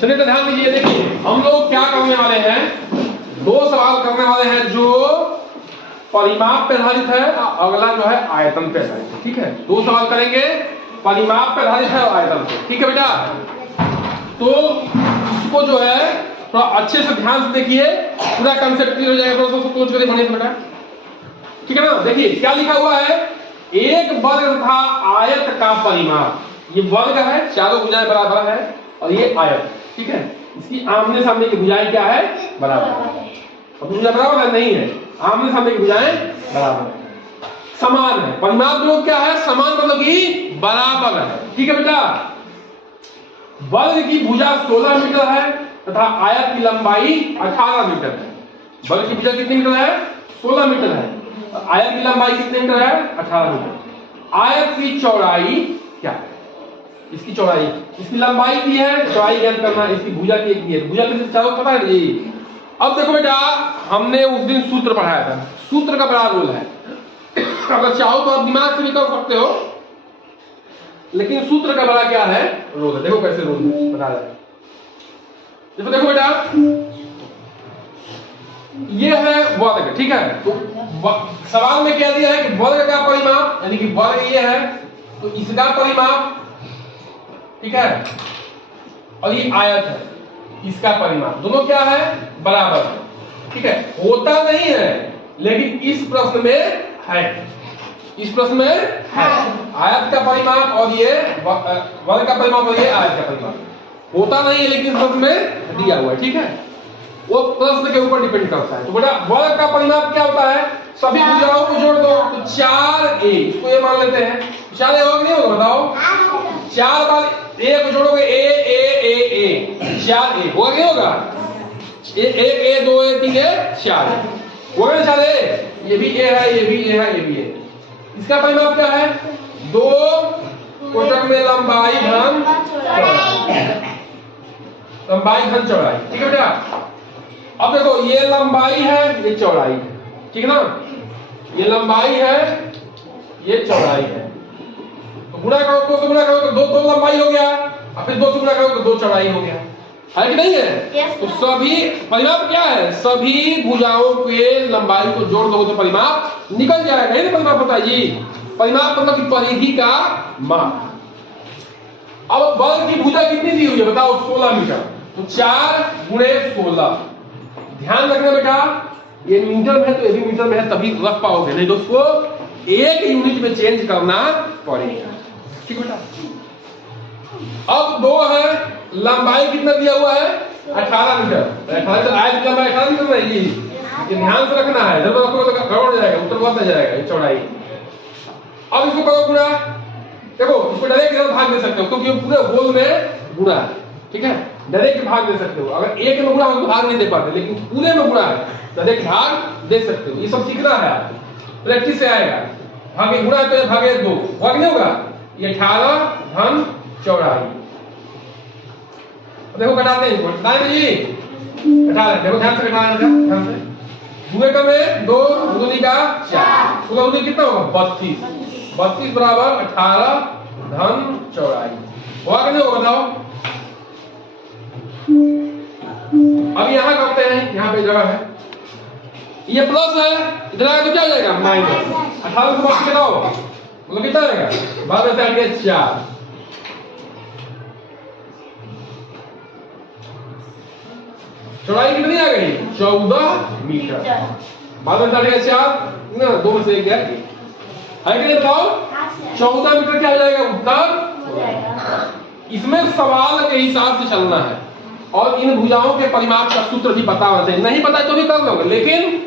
चलिए तो ध्यान दीजिए, देखिए हम लोग क्या करने वाले हैं, दो सवाल करने वाले हैं जो परिमाप पे आधारित है, अगला जो है आयतन पे आधारित है। ठीक है, दो सवाल करेंगे, परिमाप पे आधारित है और आयतन पे। ठीक है बेटा, तो इसको जो है थोड़ा अच्छे से ध्यान से देखिए, पूरा कंसेप्ट क्लियर हो जाएगा। थोड़ा सा सोच कर बढ़िया से बेटा, ठीक है ना। देखिए क्या लिखा हुआ है, एक वर्ग तथा आयत का परिमाप। ये वर्ग है, चारों भुजाएं बराबर है, और ये आयत। ठीक है, इसकी आमने सामने की भुजाएं क्या है, बराबर है। अब भुजा बराबर है नहीं है, आमने सामने की भुजाएं बराबर है, समान है। परिमाप लोग क्या है, समान मतलब कि बराबर है। ठीक है बेटा, वर्ग की भुजा 16 मीटर है तथा आयत की लंबाई 18 मीटर है। वर्ग की भुजा कितनी मीटर है, 16 मीटर है, और आयत की लंबाई कितने मीटर है, 18 मीटर। आयत की चौड़ाई क्या है, इसकी चौड़ाई, इसकी लंबाई की है, चौड़ाई ज्ञात करना, इसकी भुजा की है, भुजा कितनी चारों पता है जी। अब देखो बेटा, हमने उस दिन सूत्र पढ़ाया था, सूत्र का बड़ा रोल है। अगर चाहो तो आप दिमाग से भी कर सकते हो, लेकिन सूत्र का बड़ा क्या है, रोल है। देखो कैसे रोल बता रहा है। देखो बेटा, ये है वर्ग। ठीक है, तो सवाल में क्या दिया है कि वर्ग का परिमाप, यानी कि वर्ग ये है तो इसका परिमाप, ठीक है, और ये आयत है, इसका परिमाप, दोनों क्या है, बराबर है। ठीक है, होता नहीं है लेकिन इस प्रश्न में है, इस प्रश्न में है। आयत का परिमाप और ये वर्ग का परिमाप और ये आयत का परिमाप होता नहीं है, लेकिन इस प्रश्न में दिया हुआ है। ठीक है, वो प्रश्न के ऊपर डिपेंड करता है। तो बेटा वर्ग का परिमाप क्या होता है, सभी भुजाओं को जोड़ दो तो 4a, इसको ये मान लेते हैं, 4a होगा नहीं होगा बताओ, 4 बार a को जोड़ोगे a 4a होगा नहीं होगा, 1 2 3 4 होगा ना 4a, ये भी a है, ये भी a है, ये भी a। इसका परिमाप क्या है, 2 कोटक में लंबाई धन चौड़ाई। ठीक है बेटा, अब देखो ये लंबाई है, ये चौड़ाई है, ठीक है ना, ये लंबाई है, ये चौड़ाई है, तो गुणा करो, 2 से गुणा करो तो 2 लंबाई हो गया, और फिर 2 से गुणा करो तो 2 चौड़ाई हो गया, है कि नहीं है। तो सभी परिमाप क्या है, सभी भुजाओं के लंबाई को जोड़ दो तो परिमाप निकल जाएगा। ये परिमाप होता है जी, परिमाप मतलब कि परिधि का माप। अब वर्ग की भुजा कितनी दी हुई है बताओ, 16 मीटर, तो 4 गुणे 16। ध्यान रखना बेटा, ये मीटर में है तो ये भी मीटर में है, तभी रख पाओगे, नहीं तो उसको एक यूनिट में चेंज करना पड़ेगा। ठीक बेटा, अब 2 है, लंबाई कितना दिया हुआ है, 18 मीटर, 18 मीटर, आयत की लंबाई 18 मीटर रहेगी, ये ध्यान से रखना है, जब रखोगे तो गड़बड़ हो जाएगा, उत्तर बढ़ता जाएगा ये चौड़ाई। अब इसको करो गुणा, देखो इसको डायरेक्ट इधर भाग दे सकते हो क्योंकि पूरे होल में गुणा है। ठीक है, डायरेक्ट भाग दे सकते हो, अगर एक में गुणा हो तो भाग नहीं दे पाते, लेकिन पूरे में गुणा है, डायरेक्ट भाग दे सकते हो। ये सब सीखना है आपको, प्रैक्टिस से आएगा। भागे गुणा तो भागे 2, भाग नहीं होगा, ये 18 धन चौड़ाई। देखो घटाते हैं, घटाएंगे जी, घटा रहे, देखो ध्यान से घटा रहे, ध्यान से। गुणे का में 2 दूनी का 4, 16 दूनी कितना होगा, 32, 32 बराबर 18 धन चौड़ाई। होगा कि नहीं होगा बताओ। अब यहां करते हैं, यहां पे जगह है, ये प्लस है, इधर आएगा तो क्या हो जाएगा, माइनस। 18 को बाकी बताओ, मतलब कितना आएगा, 12 से आगे 4, चौड़ाई कितनी आ गई, 14 मीटर। 12 से आगे 4 ना, 2 में से 1 है कि नहीं बताओ, 14 मीटर क्या हो जाएगा उत्तर। इसमें सवाल के हिसाब से चलना है, और इन भुजाओं के परिमाप का सूत्र भी पता होना चाहिए, नहीं पता तो भी कर लोगे, लेकिन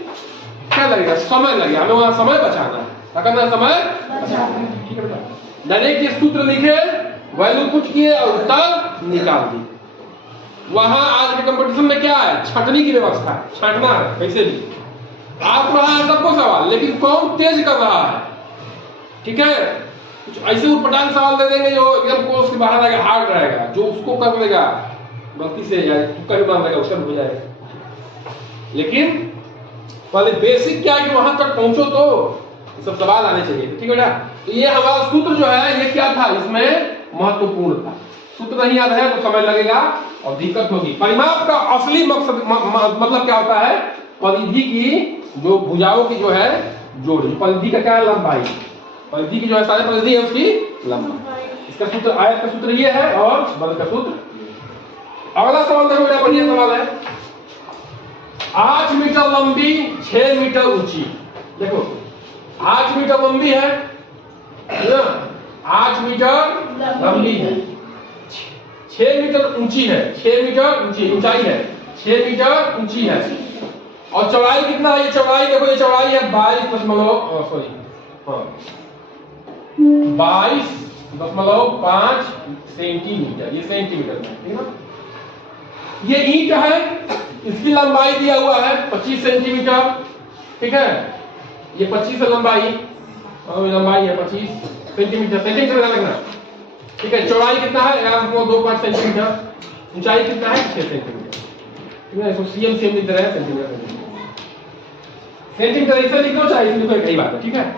क्या लगेगा, समय लगेगा, हमें वहां समय बचाना है, क्या करना है, समय बचाना है। ठीक है बेटा, डायरेक्ट ये सूत्र लिखे, वैल्यू पुट किए और उत्तर निकाल दिए। वहां आज के कंपटीशन में क्या है, छंटनी की व्यवस्था है, छांटना है कैसे भी। आप रहा है सबको सवाल, लेकिन कौन तेज कर रहा है। ठीक है, कुछ ऐसे उटपटांग सवाल दे देंगे जो एकदम कोर्स के बाहर आएगा, हार्ड रहेगा, जो उसको कर लेगा गलती से जाए तुक्का भी मार लेगा, उसका हो जाएगा। लेकिन पहले बेसिक क्या है कि वहां तक पहुंचो तो सब सवाल आने चाहिए। ठीक है बेटा, तो ये हमारा सूत्र जो है ये क्या था, इसमें महत्वपूर्ण था। सूत्र नहीं याद है तो समय लगेगा और दिक्कत होगी। परिमाप का असली मकसद मतलब क्या होता है, परिधि की जो भुजाओं की जो है जोड़, परिधि का क्या है, लंबाई, परिधि की जो है सारे परिधि है उसकी लंबाई। इसका सूत्र आयत का सूत्र ये है और बल का सूत्र। अगला सवाल देखो, बड़ा बढ़िया सवाल है। 8 मीटर लंबी 6 मीटर ऊंची, देखो 8 मीटर लंबी है ना, 8 मीटर लंबी है, 6 मीटर ऊंची है, 6 मीटर ऊंची ऊंचाई है, 6 मीटर ऊंची है और चौड़ाई कितना है, ये चौड़ाई देखो, ये चौड़ाई है 22.5 सेंटीमीटर, ये सेंटीमीटर में, ठीक है। ये ईंट है, इसकी लंबाई दिया हुआ है 25 सेंटीमीटर, ठीक है, ये 25 है लंबाई और लंबाई है 25 सेंटीमीटर, सेंटीमीटर में लगना, ठीक है। चौड़ाई कितना है, यहाँ 2.5 सेंटीमीटर, ऊंचाई कितना है 6 सेंटीमीटर, ठीक है। इसको सीएम सेम लिख रहे हैं, सेंटीमीटर सेंटीमीटर ऐसे लिखो चाहे लिखो, एक ही बात है, ठीक है।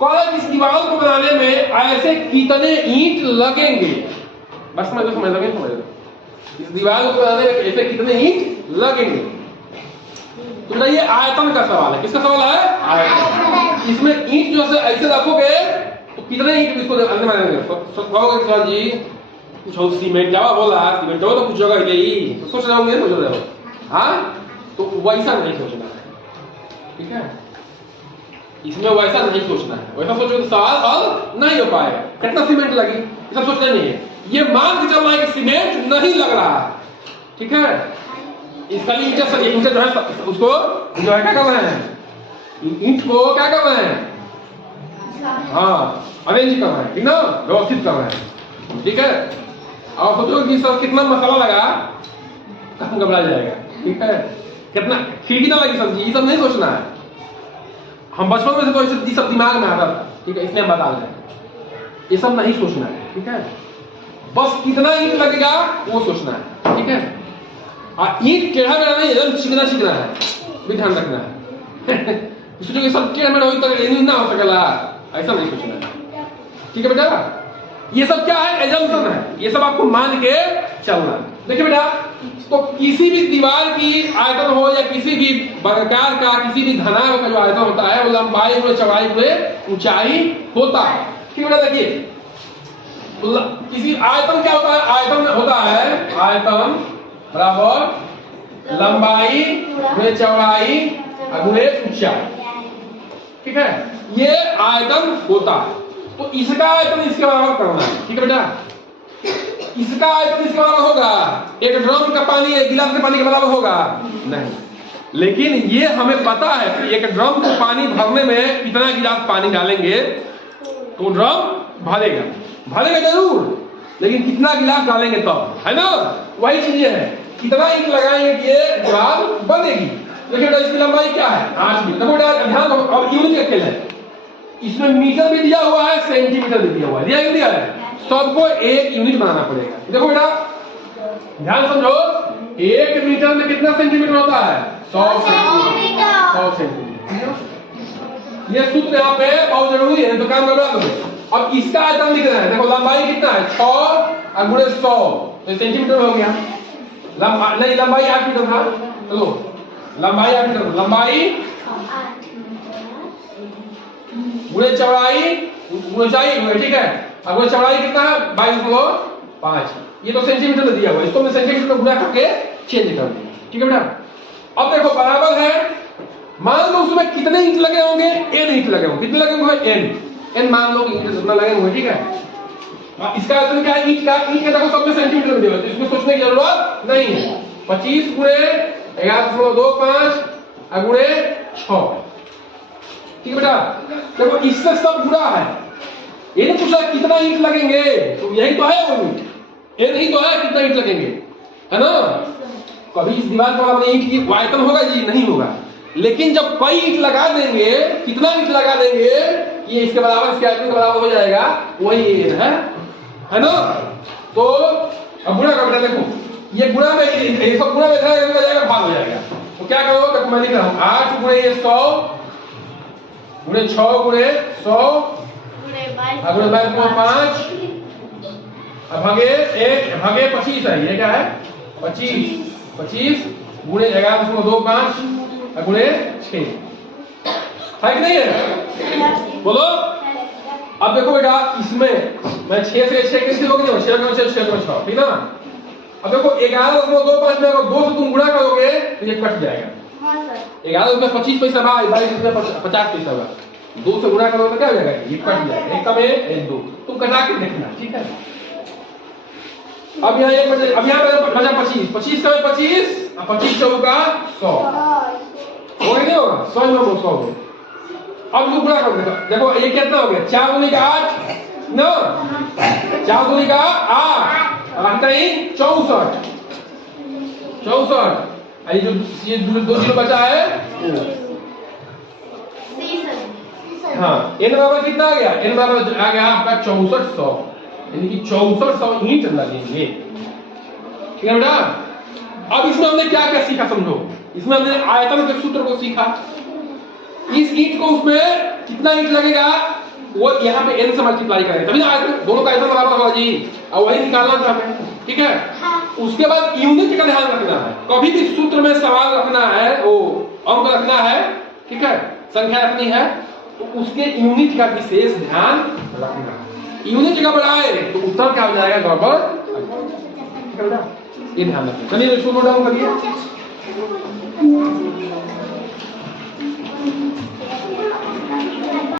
कॉलेज इस दीवार को बनाने में ऐसे कितने ईंट लगेंगे, बस समझ लो, इस दीवार को बनाने में ऐसे कितने ईंट लगेंगे। तो ये आयतन का सवाल है, किसका सवाल है, आयतन। इसमें ईंट जो है ऐसे रखोगे तो कितने ईंट इसको अंदर मारेंगे, कहोगे सर जी कुछ सीमेंट जावा बोला, सीमेंट जाओ तो कुछ जगह यही तो सोच रहे होंगे, सोच रहे हो, हाँ, तो वैसा नहीं सोचना है, ठीक है। इसमें वैसा नहीं सोचना है, वैसा सोचो तो सवाल हल नहीं हो पाएगा। कितना सीमेंट लगी ये सब सोचना नहीं है, ये मान के चलना है कि सीमेंट नहीं लग रहा है, ठीक है। इसका ईंट जो है उसको जो है क्या कर रहे हैं, ईंट को क्या कर रहे हैं, हाँ अरेंज कर रहे हैं, ठीक ना, व्यवस्थित कर रहे हैं, ठीक है। और सोचो कि सब कितना मसाला लगा, कम घबरा जाएगा, ठीक है। कितना खिड़की ना लगी सब्जी, ये सब नहीं सोचना है। हम बचपन में से तो ये सब दिमाग में आता था, ठीक है, इसने हम बता रहे हैं, ये सब नहीं सोचना है, ठीक है। बस कितना ईंट लगेगा वो सोचना है, ठीक है। और ईंट टेढ़ा मेढ़ा नहीं, एकदम चिकना है, भी ध्यान रखना है। सोचो सब टेढ़ा मेढ़ा तो ना हो सकेला, ऐसा नहीं सोचना है, ठीक है बेटा। ये सब क्या है, एजम्पशन है, ये सब आपको मान के चलना। देखिए बेटा, तो किसी भी दीवार की आयतन हो या किसी भी वर्गाकार का, किसी भी घनाभ का जो आयतन होता है वो लंबाई गुणे चौड़ाई गुणे ऊंचाई होता है, ठीक है बेटा। देखिए किसी आयतन क्या होता है, आयतन होता है आयतन बराबर लंबाई गुणे चौड़ाई गुणे ऊंचाई, ठीक है, ये आयतन होता है। तो इसका आयतन इसके बराबर करना है, ठीक है बेटा। इसका आयतन इसके बराबर होगा, एक ड्रम का पानी एक गिलास के पानी के बराबर होगा नहीं, लेकिन ये हमें पता है कि एक ड्रम को पानी भरने में कितना गिलास पानी डालेंगे तो ड्रम भरेगा जरूर, लेकिन कितना गिलास डालेंगे तब, है ना। वही चीज ये है, कितना ईंट लगाएंगे कि ये दीवार बनेगी। देखिए बेटा इसकी लंबाई क्या है, 8 मीटर। देखो बेटा ध्यान दो, और यूनिट का खेल है, इसमें मीटर भी दिया हुआ है, सेंटीमीटर भी दिया हुआ है, दिया है, सबको एक यूनिट बनाना पड़ेगा। देखो बेटा ध्यान समझो, 1 मीटर में कितना सेंटीमीटर होता है, 100 सेंटीमीटर। ये सूत्र यहाँ पे बहुत जरूरी है, तो काम गड़बड़ा दो। अब इसका आयतन लिख रहे हैं, देखो लंबाई कितना है 6 और गुणे 100 तो सेंटीमीटर हो गया। नहीं लंबाई 8 मीटर था, चलो लंबाई 8 मीटर, लंबाई गुणे चौड़ाई ऊंचाई, ठीक है। अब चौड़ाई कितना है 22.5, ये तो सेंटीमीटर में दिया हुआ है, इसको मैं सेंटीमीटर में गुणा करके चेंज कर दिया, ठीक है बेटा। अब देखो बराबर है, मान लो उसमें कितने इंच लगे होंगे, n इंच लगे होंगे, कितने लगे होंगे n मान लो इंच जितना लगे होंगे, ठीक है। इसका अर्थ क्या है, इंच का देखो सब में सेंटीमीटर में दिया हुआ है, तो इसमें सोचने की जरूरत नहीं है। 25 गुणे 11.25 गुणे 6, ठीक है बेटा। देखो इससे सब जुड़ा है, ये नहीं पूछा कितना ईंट लगेंगे, तो यही तो है वो ईंट, ये नहीं तो है कितना ईंट लगेंगे, है ना। कभी इस दीवार पर ईंट की आयतन होगा जी, नहीं होगा, लेकिन जब कई ईंट लगा देंगे, कितना ईंट लगा देंगे, ये इसके बराबर इसके आयतन के बराबर हो जाएगा, वही है ना। तो अब गुणा कर बेटा, देखो ये गुणा में ये सब गुणा में जाएगा, भाग हो जाएगा। तो क्या करो, देखो मैं लिख रहा हूं 8 गुणे 100 गुणे 6 गुणे 100 गुणे 22.5 भागे 25 है, ये क्या है 25 गुणे 11.25 गुणे 6 है कि नहीं है? बोलो। अब देखो बेटा इसमें मैं 6 से 6 कैसे लोगे? 6 का 6, ठीक है ना? अब देखो 11.25 में अगर 2 से तुम गुणा करोगे तो ये कट जाएगा। 11.25 पैसा बा, 22.50 पैसा बा, 2 से गुणा करोगे तो क्या हो जाएगा? ये कट जाएगा, एक कम है एक दो, तुम कटा के देखना, ठीक है? अब यहाँ बचा 25 का 25 और 25 चौका 100 हो गया, नहीं होगा? 100 में 100 हो। अब लोग गुणा करो, देखो ये कितना हो गया? 4 दूनी का 8 ना, 4 दूनी का 8 और अंतर ही 64। ये दो जीरो बचा है। हाँ, n बराबर कितना आ गया? n बराबर आ गया आपका 6400, यानी कि 6400 ईंट लगेंगे, ठीक है बेटा? अब इसमें हमने क्या क्या सीखा समझो। इसमें हमने आयतन के सूत्र को सीखा। इस ईंट को उसमें कितना ईंट लगेगा वो यहाँ पे n से मल्टीप्लाई करेंगे, तभी ना आयतन, दोनों का आयतन बराबर होगा जी, और वही निकालना था हमें, ठीक है? उसके बाद यूनिट का ध्यान रखना है, कभी भी सूत्र में सवाल रखना है, वो अंक रखना है, ठीक है, संख्या रखनी है, तो उसके यूनिट का विशेष ध्यान रखना है। यूनिट जगह बढ़ाए तो उत्तर क्या हो जाएगा? गड़बड़, ठीक है बेटा? ये ध्यान रखना। चलिए इसको नोट डाउन करिए।